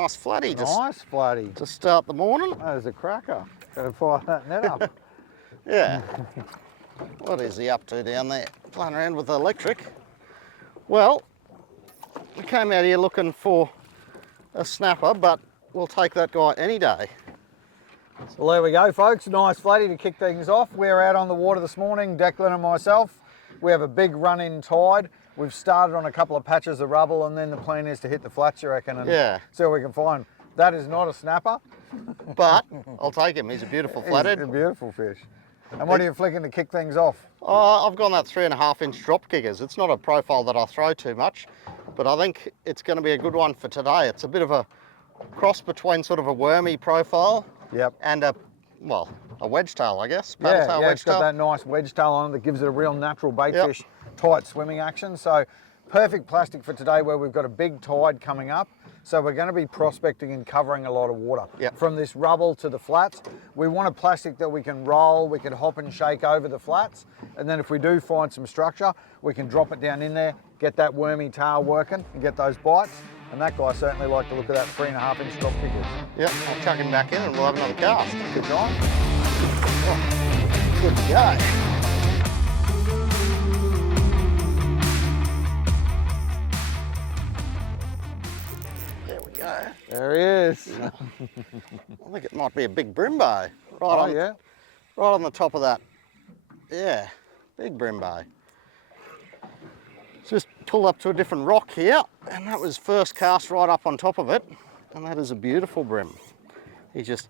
nice flatty. Nice flatty. To start the morning. That is a cracker. Gotta fire that net up. Yeah. What is he up to down there? Playing around with the electric. Well, we came out here looking for a snapper, but we'll take that guy any day. Well, there we go, folks. Nice flatty to kick things off. We're out on the water this morning, Declan and myself. We have a big run-in tide. We've started on a couple of patches of rubble, and then the plan is to hit the flats, you reckon, and see what we can find. That is not a snapper. But I'll take him. He's a beautiful flathead. He's a beautiful fish. And what are you flicking to kick things off? I've gone that 3.5 inch drop kickers. It's not a profile that I throw too much, but I think it's going to be a good one for today. It's a bit of a cross between sort of a wormy profile and a wedge tail, I guess. Paddle tail, wedge it's got tail. that nice wedge tail on it that gives it a real natural bait fish, tight swimming action. So perfect plastic for today where we've got a big tide coming up. So we're going to be prospecting and covering a lot of water. From this rubble to the flats. We want a plastic that we can roll, we can hop and shake over the flats. And then if we do find some structure, we can drop it down in there, get that wormy tail working and get those bites. And that guy certainly liked to look at that 3.5 inch drop kickers. Yep, I'll chuck him back in and we'll have another cast. Good time. Oh, good to go. There he is. I think it might be a big brimbo. Right on the top of that. Yeah, big brimbo. Just pulled up to a different rock here, and that was first cast right up on top of it, and that is a beautiful brim. He just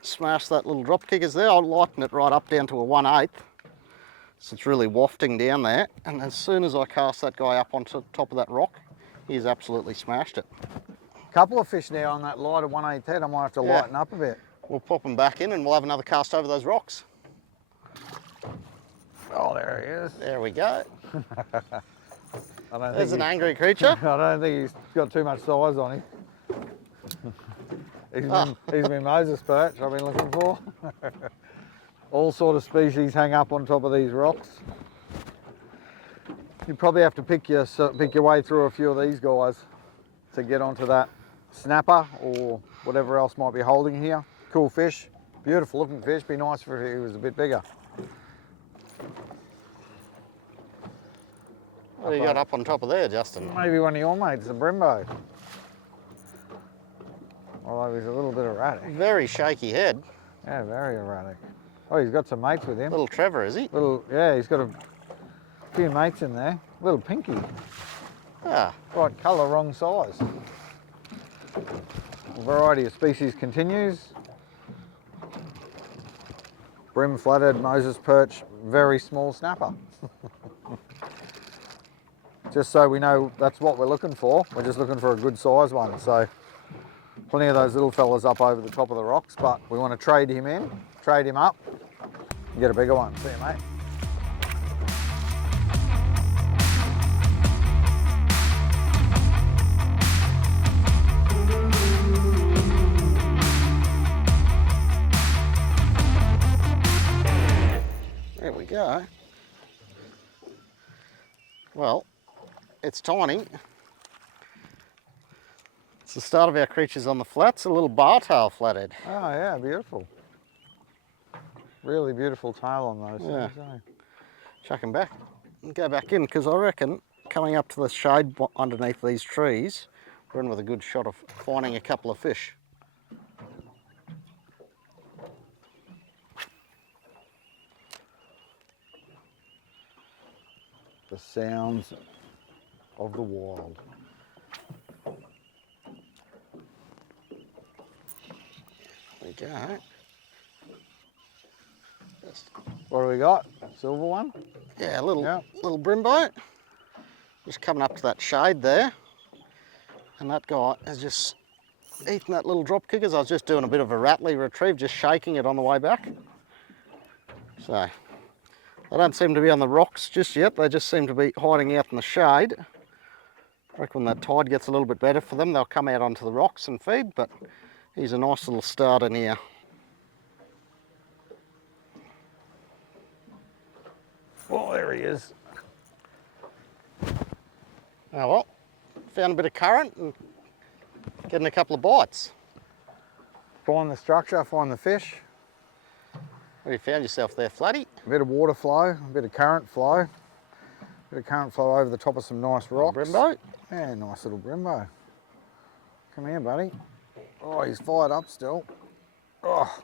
smashed that little drop kickers there. I'll lighten it right up down to a 1/8, so it's really wafting down there, and as soon as I cast that guy up on top of that rock, he's absolutely smashed it. Couple of fish now on that lighter 1/8 head. I might have to lighten up a bit. We'll pop them back in and we'll have another cast over those rocks. Oh, there he is. There we go. There's an angry creature. I don't think he's got too much size on him. He's been Moses perch I've been looking for. All sort of species hang up on top of these rocks. You probably have to pick your way through a few of these guys to get onto that snapper or whatever else might be holding here. Cool fish, beautiful looking fish. Be nice if he was a bit bigger. What do you got up on top of there, Justin? Maybe one of your mates, a brimbo. Although he's a little bit erratic. Very shaky head. Yeah, very erratic. Oh, he's got some mates with him. Little Trevor, is he? Yeah, he's got a few mates in there. Little pinky. Ah. Right colour, wrong size. The variety of species continues. Brim, flathead, Moses perch, very small snapper. Just so we know that's what we're looking for. We're just looking for a good size one. So plenty of those little fellas up over the top of the rocks, but we want to trade him in, trade him up, and get a bigger one. See you, mate. There we go. Well, it's tiny. It's the start of our creatures on the flats, a little bar tail flathead. Oh yeah, beautiful. Really beautiful tail on those things, eh? Chuck him back and go back in, because I reckon coming up to the shade underneath these trees, we're in with a good shot of finding a couple of fish. The sounds of the wild. There we go. What do we got? Silver one? Yeah, a little brimbo. Just coming up to that shade there. And that guy has just eaten that little drop kickers. I was just doing a bit of a rattly retrieve, just shaking it on the way back. So, they don't seem to be on the rocks just yet. They just seem to be hiding out in the shade. I reckon when the tide gets a little bit better for them, they'll come out onto the rocks and feed, but he's a nice little start in here. Oh, there he is. Oh well, found a bit of current and getting a couple of bites. Find the structure, find the fish. What have you found yourself there, Flatty? A bit of water flow, a bit of current flow. A bit of current flow over the top of some nice rocks. Brimbo? Yeah, nice little Brimbo. Come here, buddy. Oh, he's fired up still. Oh,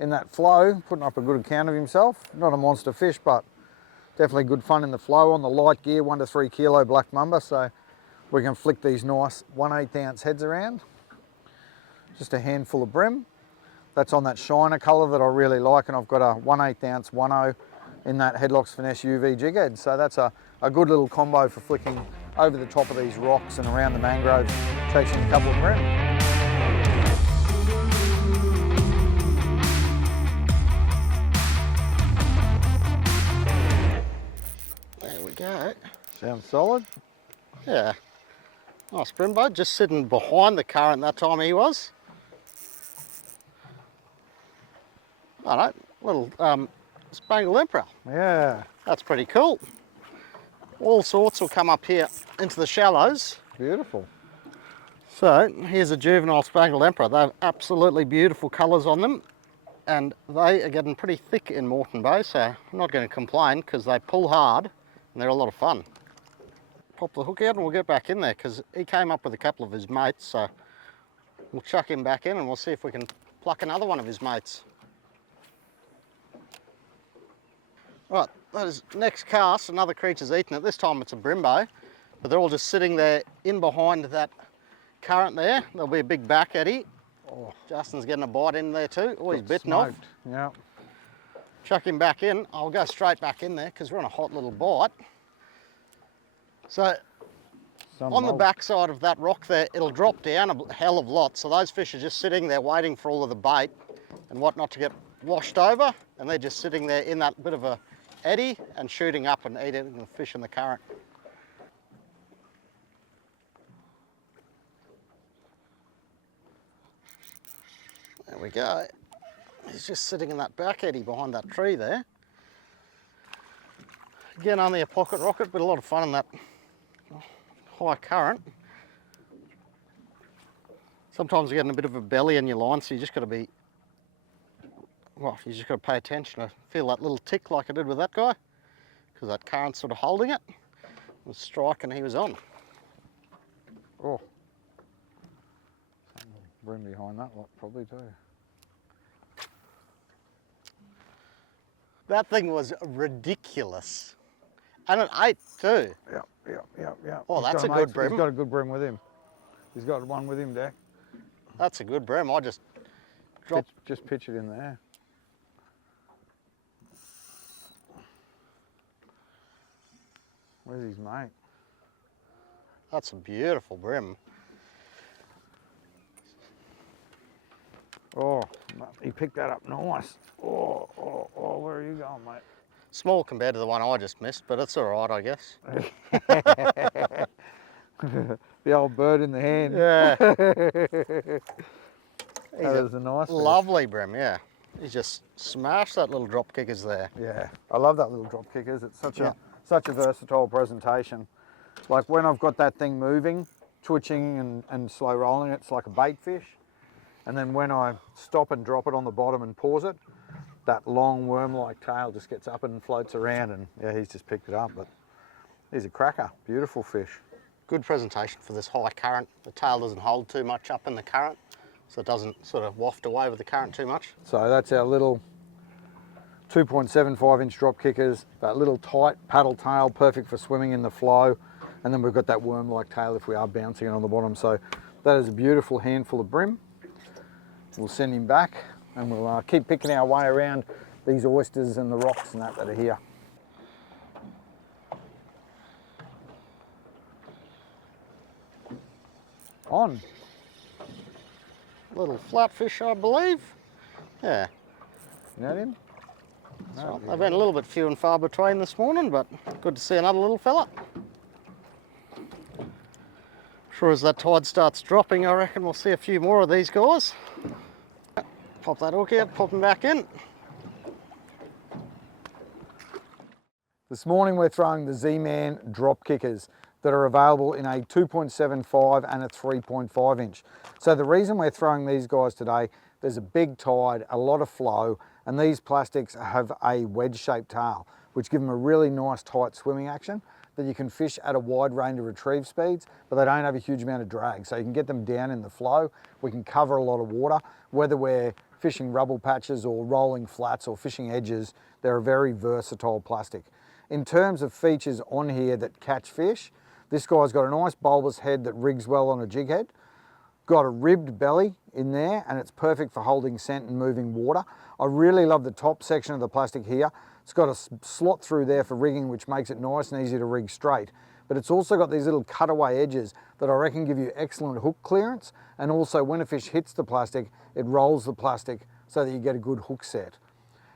in that flow, putting up a good account of himself. Not a monster fish, but definitely good fun in the flow on the light gear, 1 to 3 kilo black mamba. So we can flick these nice 1/8 ounce heads around. Just a handful of brim. That's on that shiner colour that I really like, and I've got a 1/8 ounce 1.0 in that HeadlockZ Finesse UV jig head. So that's a good little combo for flicking over the top of these rocks and around the mangroves, chasing a couple of brim. There we go. Sounds solid. Yeah. Nice Brimbo, just sitting behind the current that time he was. I don't know, little spangled emperor. Yeah. That's pretty cool. All sorts will come up here into the shallows. Beautiful. So here's a juvenile spangled emperor. They have absolutely beautiful colours on them, and they are getting pretty thick in Moreton Bay, so I'm not going to complain because they pull hard and they're a lot of fun. Pop the hook out and we'll get back in there because he came up with a couple of his mates, so we'll chuck him back in and we'll see if we can pluck another one of his mates. Right, that is next cast, another creature's eaten it. This time it's a Brimbo, but they're all just sitting there in behind that current there. There'll be a big back eddy. Oh, Justin's getting a bite in there too. Oh, he's bitten off. Yeah. Chuck him back in. I'll go straight back in there because we're on a hot little bite. So on the back side of that rock there, it'll drop down a hell of a lot. So those fish are just sitting there waiting for all of the bait and whatnot to get washed over, and they're just sitting there in that bit of a eddy and shooting up and eating the fish in the current. There we go. He's just sitting in that back eddy behind that tree there. Again, only a pocket rocket, but a lot of fun in that high current. Sometimes you're getting a bit of a belly in your line, so you just got to be, well, you just got to pay attention to feel that little tick like I did with that guy, because that current's sort of holding it. It was striking, he was on. Oh, something brim behind that lot probably too. That thing was ridiculous, and it ate too. Yeah. Oh, that's a good brim. He's got a good brim with him. He's got one with him, Deck. That's a good brim. I just dropped. Just pitch it in there. Where's his mate? That's a beautiful brim. Oh, he picked that up nice. Oh, where are you going, mate? Small compared to the one I just missed, but it's all right, I guess. The old bird in the hand. Yeah. That was a nice fish. Lovely brim, yeah. He just smashed that little drop kickers there. Yeah, I love that little drop kickers. It's such a versatile presentation. Like when I've got that thing moving, twitching and slow rolling, it's like a bait fish. And then when I stop and drop it on the bottom and pause it, that long worm-like tail just gets up and floats around, and yeah, he's just picked it up. But he's a cracker, beautiful fish. Good presentation for this high current. The tail doesn't hold too much up in the current, so it doesn't sort of waft away with the current too much. So that's our little 2.75 inch drop kickers, that little tight paddle tail, perfect for swimming in the flow. And then we've got that worm-like tail if we are bouncing it on the bottom. So that is a beautiful handful of brim. We'll send him back and we'll keep picking our way around these oysters and the rocks and that are here. On. Little flatfish, I believe. Yeah. You know him? So they've been a little bit few and far between this morning, but good to see another little fella. Sure, as that tide starts dropping, I reckon we'll see a few more of these guys. Pop that hook out, pop them back in. This morning we're throwing the ZMan drop kickers. that are available in a 2.75 and a 3.5 inch. So the reason we're throwing these guys today, there's a big tide, a lot of flow, and these plastics have a wedge-shaped tail, which give them a really nice tight swimming action that you can fish at a wide range of retrieve speeds, but they don't have a huge amount of drag. So you can get them down in the flow. We can cover a lot of water, whether we're fishing rubble patches or rolling flats or fishing edges. They're a very versatile plastic. In terms of features on here that catch fish, this guy's got a nice bulbous head that rigs well on a jig head. Got a ribbed belly in there, and it's perfect for holding scent and moving water. I really love the top section of the plastic here. It's got a slot through there for rigging, which makes it nice and easy to rig straight. But it's also got these little cutaway edges that I reckon give you excellent hook clearance. And also when a fish hits the plastic, it rolls the plastic so that you get a good hook set.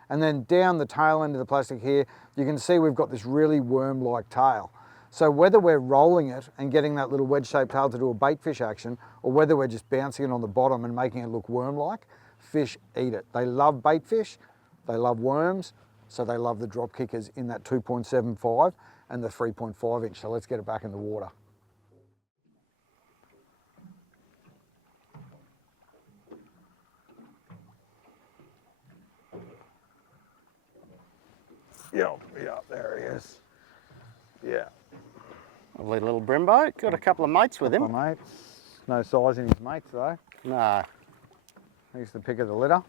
And then down the tail end of the plastic here, you can see we've got this really worm-like tail. So whether we're rolling it and getting that little wedge-shaped tail to do a bait fish action, or whether we're just bouncing it on the bottom and making it look worm-like, fish eat it. They love bait fish, they love worms, so they love the drop kickers in that 2.75 and the 3.5 inch. So let's get it back in the water. Yeah, there he is. Yeah. Lovely little brim boat. Got a couple of mates with him. Mates. No size in his mates though. No. He's the pick of the litter.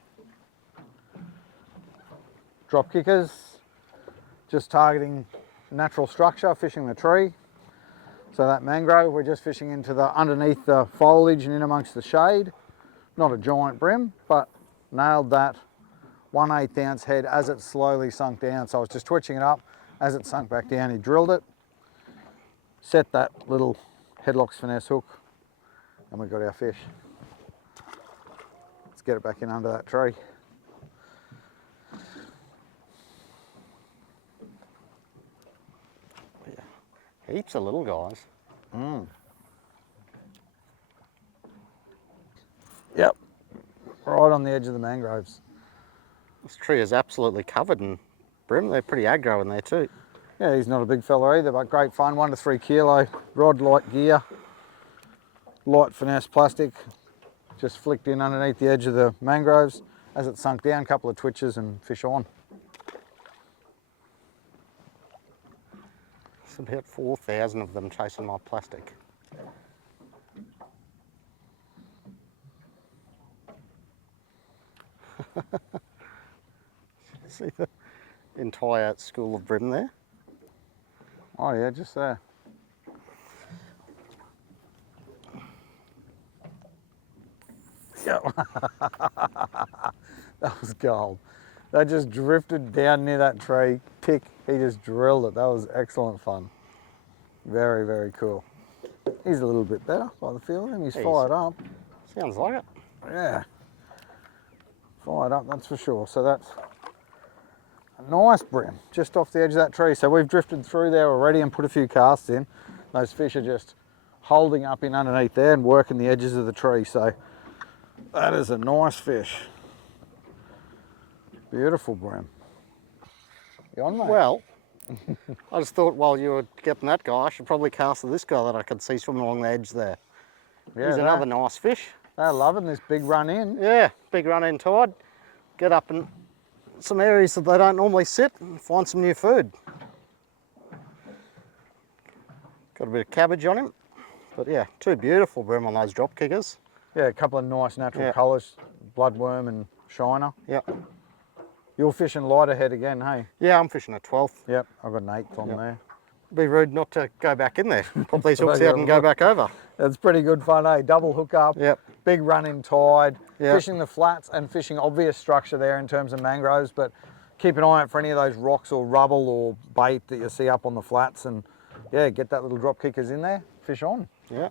Drop kickers. Just targeting natural structure, fishing the tree. So that mangrove, we're just fishing into the underneath the foliage and in amongst the shade. Not a giant brim, but nailed that 1/8 ounce head as it slowly sunk down. So I was just twitching it up. As it sunk back down, he drilled it, set that little HeadlockZ finesse hook, and we got our fish. Let's get it back in under that tree. Yeah. Heaps of little guys. Yep, right on the edge of the mangroves. This tree is absolutely covered in brim. They're pretty aggro in there too. Yeah, he's not a big fella either, but great fun. 1 to 3 kilo, rod, light gear, light finesse plastic. Just flicked in underneath the edge of the mangroves. As it sunk down, a couple of twitches and fish on. It's about 4,000 of them chasing my plastic. See the entire school of brim there? Oh yeah, just there. Yep. That was gold. That just drifted down near that tree. Pick, he just drilled it. That was excellent fun. Very, very cool. He's a little bit better by the feel of him. He's fired up. Sounds like it. Yeah. Fired up, that's for sure. So that's a nice brim just off the edge of that tree. So we've drifted through there already and put a few casts in. Those fish are just holding up in underneath there and working the edges of the tree. So that is a nice fish. Beautiful brim. You on, mate? Well, I just thought while you were getting that guy, I should probably cast this guy that I could see swimming along the edge there. Yeah, he's another nice fish. They're loving this big run in. Yeah, big run in tide. Get up in some areas that they don't normally sit and find some new food. Got a bit of cabbage on him. But yeah, two beautiful brim on those drop kickers. Yeah, a couple of nice natural colours, bloodworm and shiner. Yep. You're fishing lighter head again, hey? Yeah, I'm fishing a 12th. Yep, I've got an 8th on there. Be rude not to go back in there. Pop these hooks out and go back over. It's pretty good fun, eh? Double hook up, big run in tide, fishing the flats and fishing obvious structure there in terms of mangroves, but keep an eye out for any of those rocks or rubble or bait that you see up on the flats, and yeah, get that little drop kickers in there, fish on. Yeah.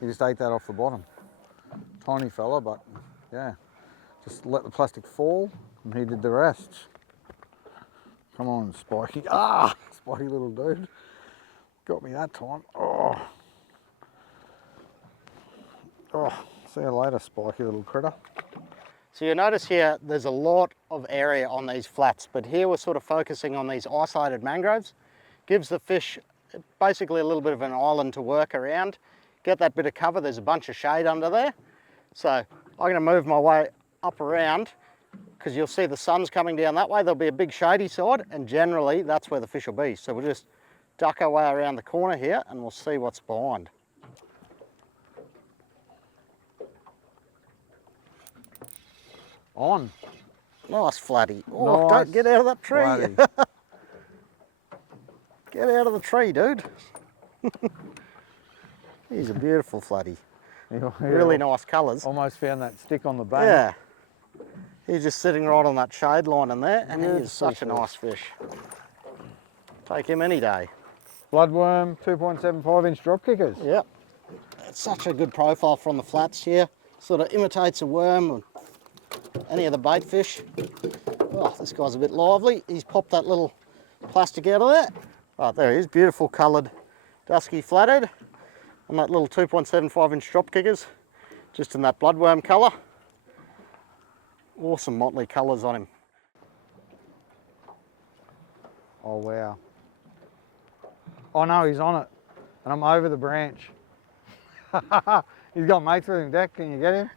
You just ate that off the bottom. Tiny fella, but yeah. Just let the plastic fall and he did the rest. Come on, Spiky. Ah, spiky little dude. Got me that time. Oh. Oh, see you later, spiky little critter. So you notice here, there's a lot of area on these flats, but here we're sort of focusing on these isolated mangroves. Gives the fish basically a little bit of an island to work around. Get that bit of cover, there's a bunch of shade under there. So I'm gonna move my way up around, because you'll see the sun's coming down that way. There'll be a big shady side, and generally that's where the fish will be. So we'll just duck our way around the corner here and we'll see what's behind. On. Nice flatty. Oh, Nice don't get out of that tree. Get out of the tree, dude. He's a beautiful flatty. Yeah. Really nice colours. Almost found that stick on the bank. Yeah. He's just sitting right on that shade line in there, and he is such a nice fish. Take him any day. Bloodworm, 2.75 inch drop kickers. Yep. It's such a good profile from the flats here. Sort of imitates a worm or any of the bait fish. Oh, this guy's a bit lively. He's popped that little plastic out of there. Right, there he is, beautiful coloured dusky flathead on that little 2.75 inch drop kickers, just in that bloodworm colour. Awesome motley colours on him. Oh wow. Oh no, he's on it. And I'm over the branch. He's got mates with him, Deck. Can you get him?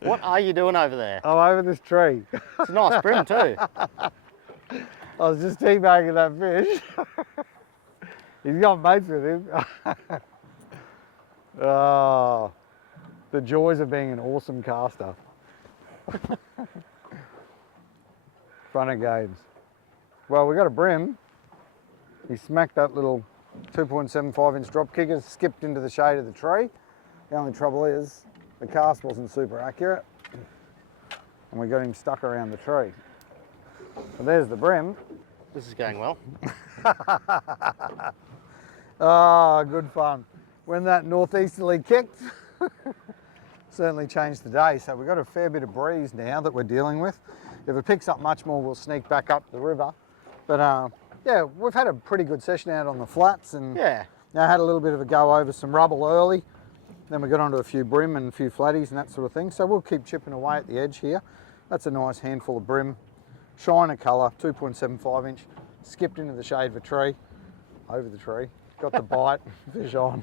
What are you doing over there? I'm over this tree. It's a nice brim too. I was just teabagging that fish. He's got mates with him. Oh, the joys of being an awesome caster. Fun and games. Well, we got a brim. He smacked that little 2.75 inch drop kicker, skipped into the shade of the tree. The only trouble is the cast wasn't super accurate and we got him stuck around the tree. So there's the brim. This is going well. Ah, good fun. When that northeasterly kicked, certainly changed the day. So we've got a fair bit of breeze now that we're dealing with. If it picks up much more, we'll sneak back up the river. But yeah, we've had a pretty good session out on the flats, and Yeah. I had a little bit of a go over some rubble early. Then we got onto a few brim and a few flatties and that sort of thing. So we'll keep chipping away at the edge here. That's a nice handful of brim. Shiner colour, 2.75 inch. Skipped into the shade of a tree, over the tree. Got the bite, fish on.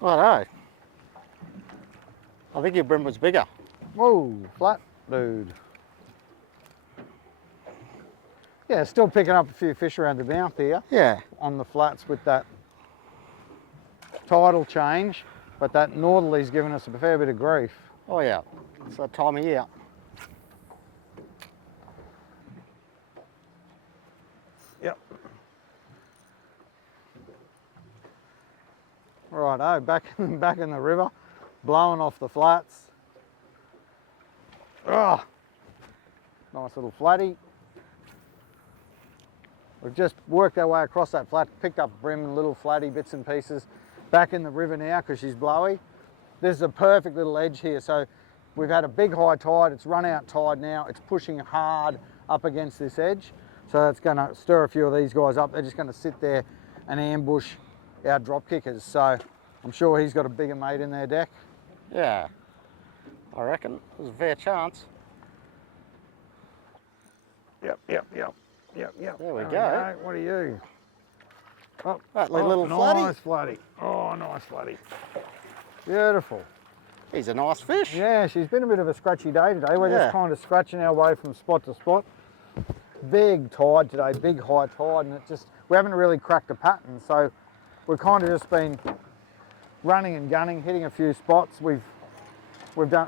Righto. I think your brim was bigger. Whoa, flat dude. Yeah, still picking up a few fish around the mouth here. Yeah. On the flats with that tidal change, but that northerly's given us a fair bit of grief. Oh yeah, it's that time of year. Yep. Righto, back in the river, blowing off the flats. Oh, nice little flatty. We've just worked our way across that flat, picked up brim and little flatty bits and pieces. Back in the river now because she's blowy. This is a perfect little edge here. So we've had a big high tide, it's run out tide now, it's pushing hard up against this edge. So that's going to stir a few of these guys up. They're just going to sit there and ambush our drop kickers. So I'm sure he's got a bigger mate in there, Deck. Yeah, I reckon there's a fair chance. Yep. There we go. Okay, what are you? Oh, Right, little flatty. Nice flatty. Oh, nice flatty. Beautiful. He's a nice fish. Yeah, she's been a bit of a scratchy day today. We're Yeah. just kind of scratching our way from spot to spot. Big tide today, big high tide, and we haven't really cracked a pattern. So we've kind of just been running and gunning, hitting a few spots. We've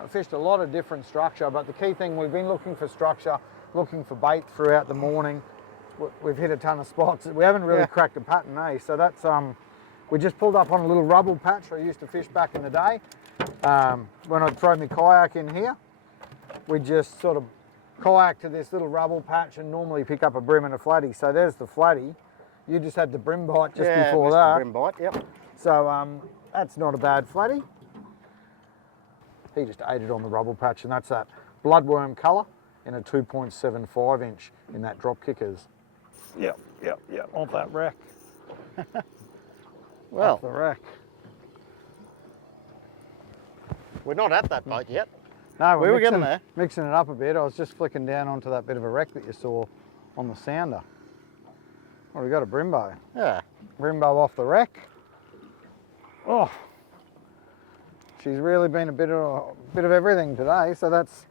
fished a lot of different structure, but the key thing, we've been looking for structure, looking for bait throughout the morning. We've hit a ton of spots. We haven't really cracked a pattern, eh? So that's, we just pulled up on a little rubble patch I used to fish back in the day. When I'd throw my kayak in here, we'd just sort of kayak to this little rubble patch and normally pick up a brim and a flatty. So there's the flatty. You just had the brim bite just before that. The brim bite, yep. So that's not a bad flatty. He just ate it on the rubble patch, and that's that bloodworm colour in a 2.75 inch in that drop kickers. Yep. Off that wreck. Well, Off the wreck. We're not at that boat yet. No, we were getting there. Mixing it up a bit. I was just flicking down onto that bit of a wreck that you saw on the sounder. Well, we got a Brimbo. Yeah. Brimbo off the wreck. Oh, she's really been a bit of everything today. So that's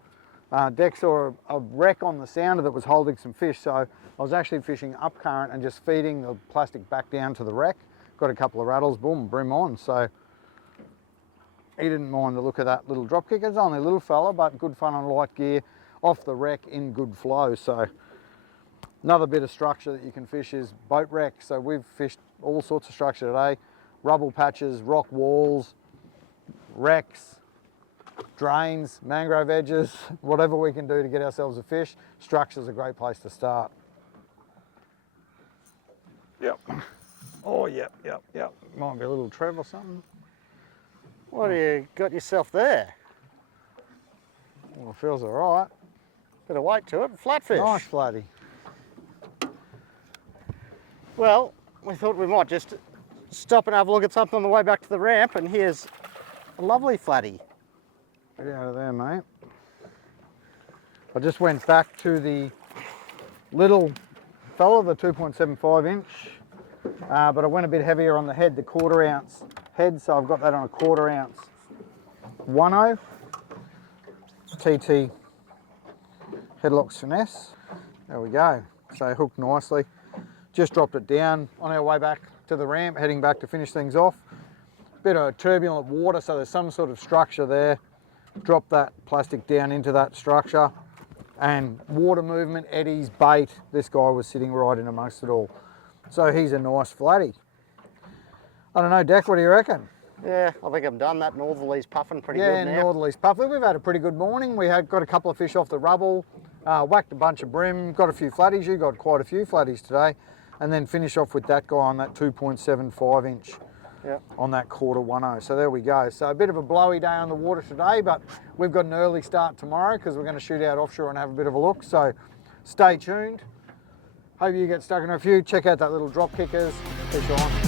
Deck saw a wreck on the sounder that was holding some fish. So I was actually fishing up current and just feeding the plastic back down to the wreck. Got a couple of rattles, boom, brim on. So he didn't mind the look of that little drop kicker. It's only a little fella, but good fun on light gear, off the wreck in good flow. So another bit of structure that you can fish is boat wreck. So we've fished all sorts of structure today. Rubble patches, rock walls, wrecks, drains, mangrove edges, whatever we can do to get ourselves a fish. Structure's a great place to start. Yep. Oh, yep. Might be a little trev or something. What do you got yourself there? Well, it feels all right. Bit of weight to it, flatfish. Nice flatty. Well, we thought we might just stop and have a look at something on the way back to the ramp, and here's a lovely flatty. Get out of there, mate. I just went back to the little fella, the 2.75 inch, but I went a bit heavier on the head, the 1/4 ounce head, so I've got that on a 1/4 ounce 1/0 TT HeadlockZ Finesse. There we go. So hooked nicely. Just dropped it down on our way back to the ramp, heading back to finish things off. Bit of turbulent water, so there's some sort of structure there. Drop that plastic down into that structure, and water movement, eddies, bait. This guy was sitting right in amongst it all. So he's a nice flatty. I don't know, Deck, what do you reckon? Yeah, I think I'm done. That northerly's puffing pretty good now. Yeah, northerly's puffing. We've had a pretty good morning. We had got a couple of fish off the rubble, whacked a bunch of brim, got a few flatties. You got quite a few flatties today. And then finish off with that guy on that 2.75 inch. Yep. On that 1/4 1/0. So there we go. So a bit of a blowy day on the water today, but we've got an early start tomorrow because we're going to shoot out offshore and have a bit of a look. So stay tuned. Hope you get stuck in a few. Check out that little drop kickers. Fish on.